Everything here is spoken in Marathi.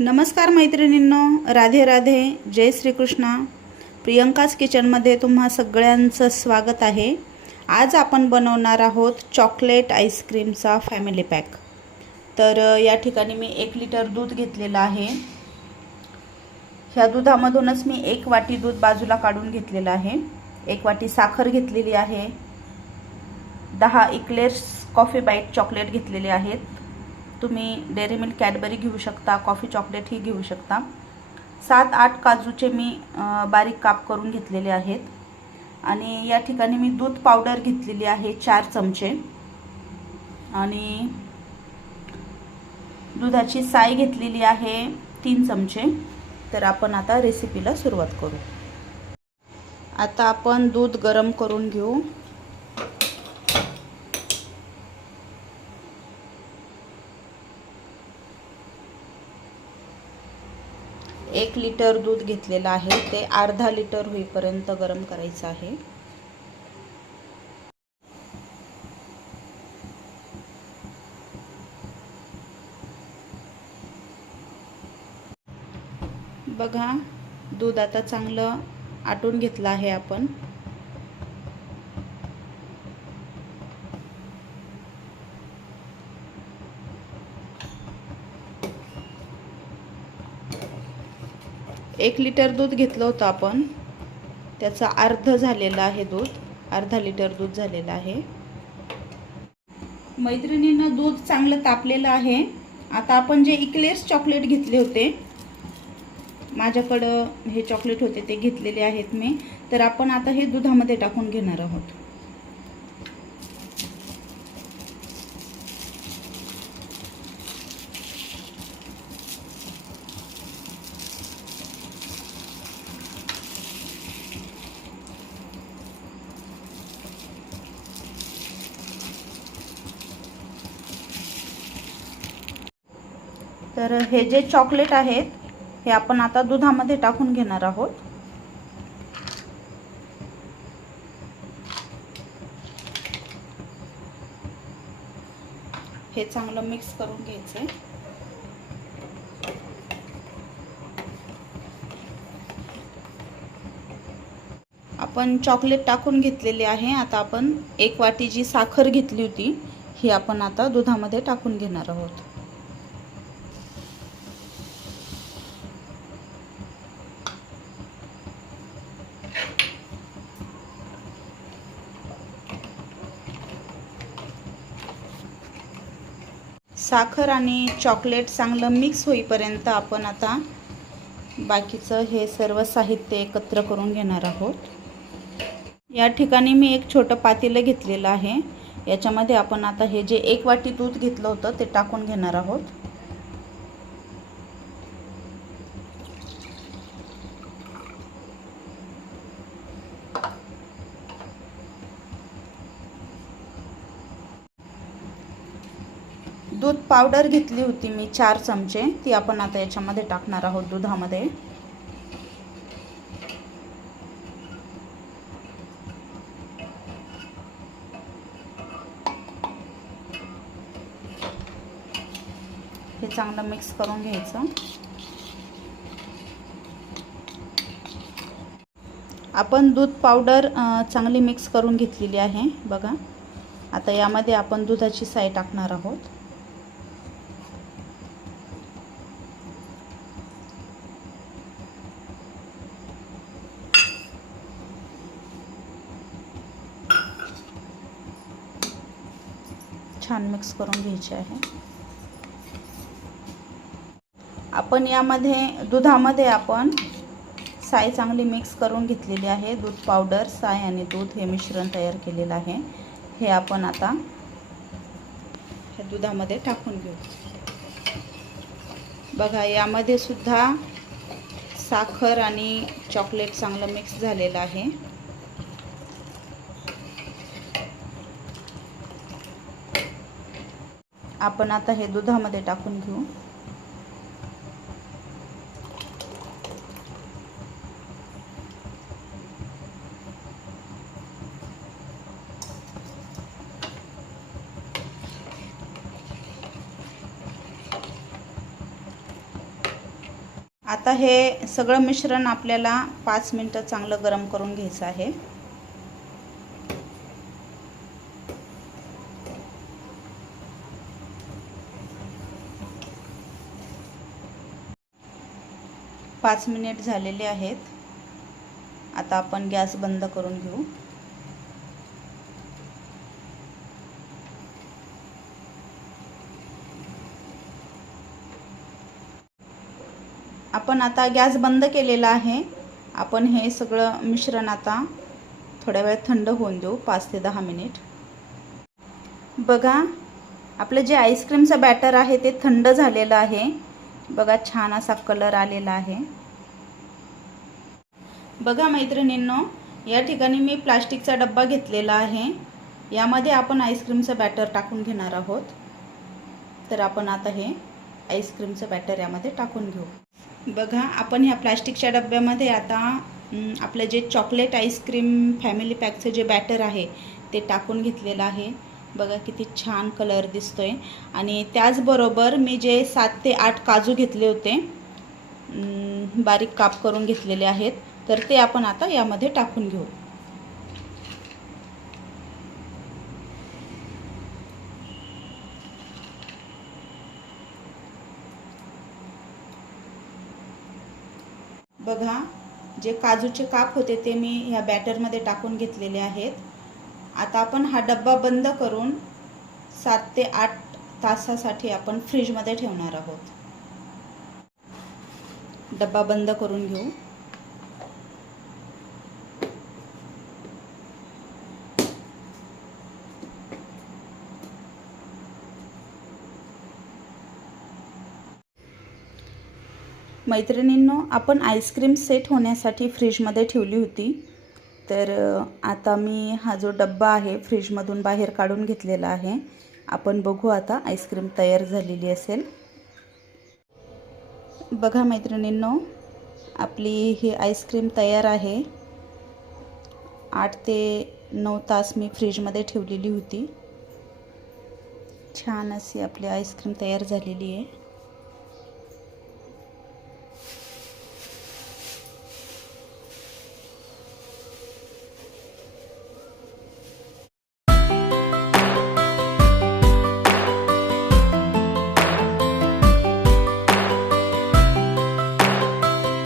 नमस्कार मैत्रिणींनो, राधे राधे, जय श्रीकृष्णा. प्रियंकाच किचनमध्ये तुम्हा सगळ्यांचं स्वागत आहे. आज आपण बनवणार आहोत चॉकलेट आईस्क्रीमचा फॅमिली पॅक. तर या ठिकाणी मी 1 लिटर दूध घेतलेलं आहे. ह्या दुधामधूनच मी 1 वाटी दूध बाजूला काढून घेतलेलं आहे. 1 वाटी साखर घेतलेली आहे. 10 इक्लेर्स कॉफी बाईट चॉकलेट घेतलेले आहेत. तुम्ही डेअरी मिल्क कॅडबरी घेऊ शकता, कॉफी चॉकलेटही घेऊ शकता. 7-8 काजूचे मी बारीक काप करून घेतलेले आहेत. आणि या ठिकाणी मी दूध पावडर घेतलेली आहे 4 चमचे आणि दुधाची साय घेतलेली आहे 3 चमचे. तर आपण आता रेसिपीला सुरुवात करू. आता आपण दूध गरम करून घेऊ. 1 लिटर दूध घेतलेलं आहे, ते अर्धा लिटर होईपर्यंत गरम करायचं आहे. बघा, दूध आता चांगलं आटून घेतलं आहे आपण. एक लिटर दूध घेतलं होतं आपण, त्याचं अर्ध झालेलं आहे दूध. अर्धा लिटर दूध झालेलं आहे. मैत्रिणींना दूध चांगलं तापलेलं आहे. आता आपण जे इक्लेर्स चॉकलेट घेतले होते, माझ्याकडं हे चॉकलेट होते ते घेतलेले आहेत मी. तर आपण आता हे दुधामध्ये टाकून घेणार आहोत. तर हे जे चॉकलेट आहेत हे आपण आता दुधामध्ये टाकून घेणार आहोत. हे चांगलं मिक्स करून घ्यायचं. आपण चॉकलेट टाकून घेतलेले आहे. आता आपण 1 वाटी जी साखर घेतली होती ही आपण आता दुधामध्ये टाकून घेणार आहोत. साखर आणि चॉकलेट चांगलं मिक्स होईपर्यंत आपण आता बाकीचं हे सर्व साहित्य एकत्र करून घेणार आहोत. या ठिकाणी मी एक छोटं पातेलं घेतलेलं आहे. याच्यामध्ये आपण आता हे जे 1 वाटी दूध घेतलं होतं ते टाकून घेणार आहोत. दूध पावडर घेतली होती मी 4 चमचे, ती आपण आता याच्यामध्ये टाकणार आहोत दुधामध्ये. हे चांगलं मिक्स करून घ्यायचं. आपण दूध पावडर चांगली मिक्स करून घेतलेली आहे. बघा, आता यामध्ये आपण दुधाची साय टाकणार आहोत. छान मिक्स करून घ्यायचे आहे. आपण यामध्ये दुधामध्ये आपण साय चांगली मिक्स करून घेतलेली आहे. दूध पावडर, साय आणि दूध हे मिश्रण तयार केलेलं आहे. हे आपण आता हे दुधामध्ये टाकून घेऊ. बघा, यामध्ये सुद्धा साखर आणि चॉकलेट चांगलं मिक्स झालेलं आहे. आपण आता हे दुधामध्ये टाकून घेऊ. आता हे सगळं मिश्रण आपल्याला 5 मिनिटं चांगलं गरम करून घ्यायचं आहे. पाच मिनिट झालेले आहेत. आता आपण गॅस बंद करून घेऊ. आपण आता गॅस बंद केलेला आहे. आपण हे सगळं मिश्रण आता थोड्या वेळ थंड होऊन देऊ, 5 ते 10 मिनिट. बघा, आपलं जे आईस्क्रीमचं बॅटर आहे ते थंड झालेलं आहे. बघा, छान असा कलर आलेला आहे. बघा मैत्रिणींनो, या ठिकाणी मी प्लास्टिकचा डब्बा घेतलेला आहे. यामध्ये आपण आईस्क्रीमचं बॅटर टाकून घेणार आहोत. तर आपण आता हे आईस्क्रीमचं बॅटर यामध्ये टाकून घेऊ. बघा, आपण ह्या प्लास्टिकच्या डब्यामध्ये आता आपलं जे चॉकलेट आईस्क्रीम फॅमिली पॅकचं जे बॅटर आहे ते टाकून घेतलेलं आहे. बघा किती छान कलर दिसतोय. आणि त्याचबरोबर मी जे 7 ते 8 काजू घेतले होते, बारीक काप करून घेतलेले आहेत, तर ते आपण आता यामध्ये टाकून घेऊ. बघा, जे काजूचे काप होते ते मी ह्या बॅटरमध्ये टाकून घेतलेले आहेत. आता आपण हा डब्बा बंद करून 7 ते 8 तासासाठी आपण फ्रीजमध्ये ठेवणार आहोत. डब्बा बंद करून घेऊ. मैत्रिणींनो, आपण आईस्क्रीम सेट होण्यासाठी फ्रीजमध्ये ठेवली होती. तर आता मी हा जो डब्बा आहे फ्रीजमधून बाहेर काढून घेतलेला आहे. आपण बघू आता आईस्क्रीम तयार झालेली असेल. बघा मैत्रिणींनो, आपली ही आईस्क्रीम तयार आहे. 8 ते 9 तास मी फ्रीजमध्ये ठेवलेली होती. छान अशी आपली आईस्क्रीम तयार झालेली आहे.